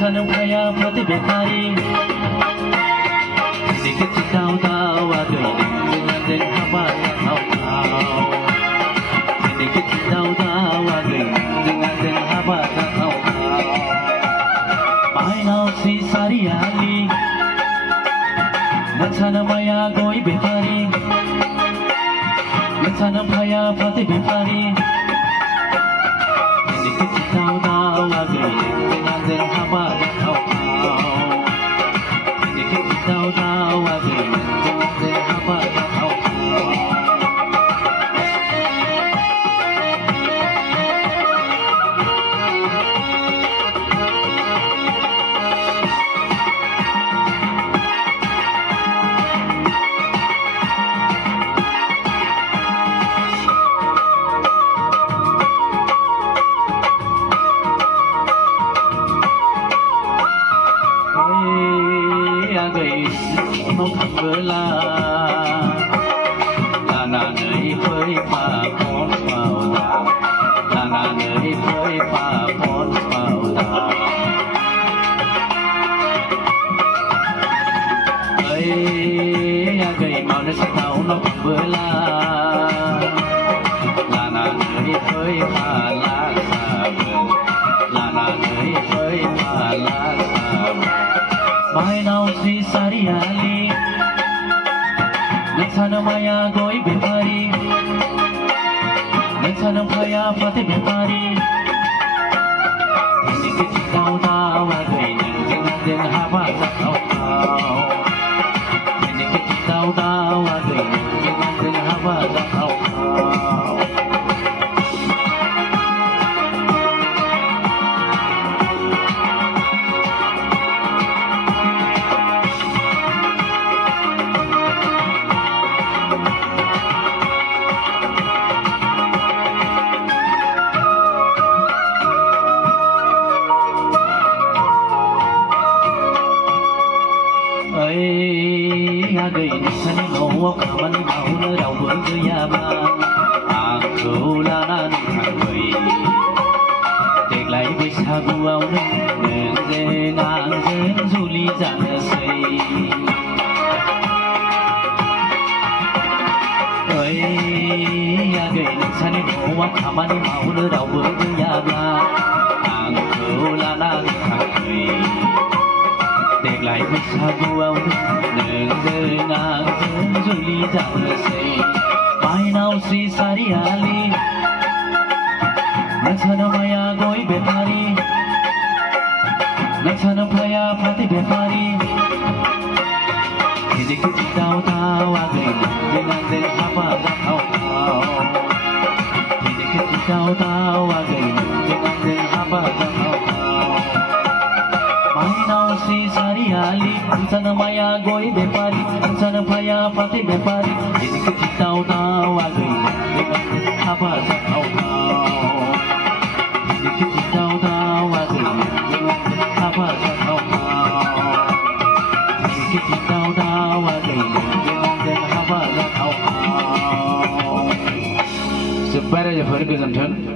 नोंसानो फाया फाथै बेफारि दिखि दाव दाव आगै नोंजों आंजों हाबा जाथावथाव दिखि दाव दाव आगै नोंजों आंजों हाबा जाथावथाव माइनाव श्री सारियालि नोंसानो माया गय बेफारि नोंसानो फाया फाथै बेफारि दिखि दाव दाव आगै नोंजों आंजों हाबा जाथावथाव दिखि दाव दाव आगै नोंजों आंजों हाबा जाथावथाव थांबोला लानानै फै पापन फावदा लानानै फै पापन फावदा आगै मावनो साथावनाव थांबोला लानानै फै फाला साबोन लानानै फै फाला साबोन माइनाव श्री सारियालि नोंसानो माया गय बेफारि नोंसानो फाया फाथै बेफारि दिखि दाव दाव आगै नोंजों आंजों हाबा जाथावथाव दिखि दाव दाव आगै नोंजों आंजों हाबा जाथावथाव आगै नोंसानि न'आव खामानि मावनो रावबो गैयाबा आंखौ लानानै थांफै देग्लाय बैसागुआवनो नोंजों आंजों जुलि जानोसै आगै नोंसानि न'आव खामानि मावनो रावबो गैयाब्ला आंखौ लानानै थांफै देग्लाय बैसागुआवनो नोंजों आंजों जुलि जानोसै माइनाव श्री सारियालि नोंसानो माया गय बेफारि नोंसानो फाया फाथै बेफारि दिखि दाव दाव आगै नोंजों आंजों हाबा जाथावथाव दिखि दाव दाव आगै नोंजों आंजों हाबा जाथावथाव माइनाव श्री सारियालि नोंसानो माया गय बेफारि नोंसानो फाया फाथै बेफारि दिखि दाव दाव आगै नोंजों आंजों हाबा जाथावथाव दिखि दाव दाव आगै नोंजों आंजों हाबा जाथावथाव दिखि दाव दाव आगै नोंजों आंजों हाबा जाथावथाव जोब्बाय रायजोफोर गोजोन्थों।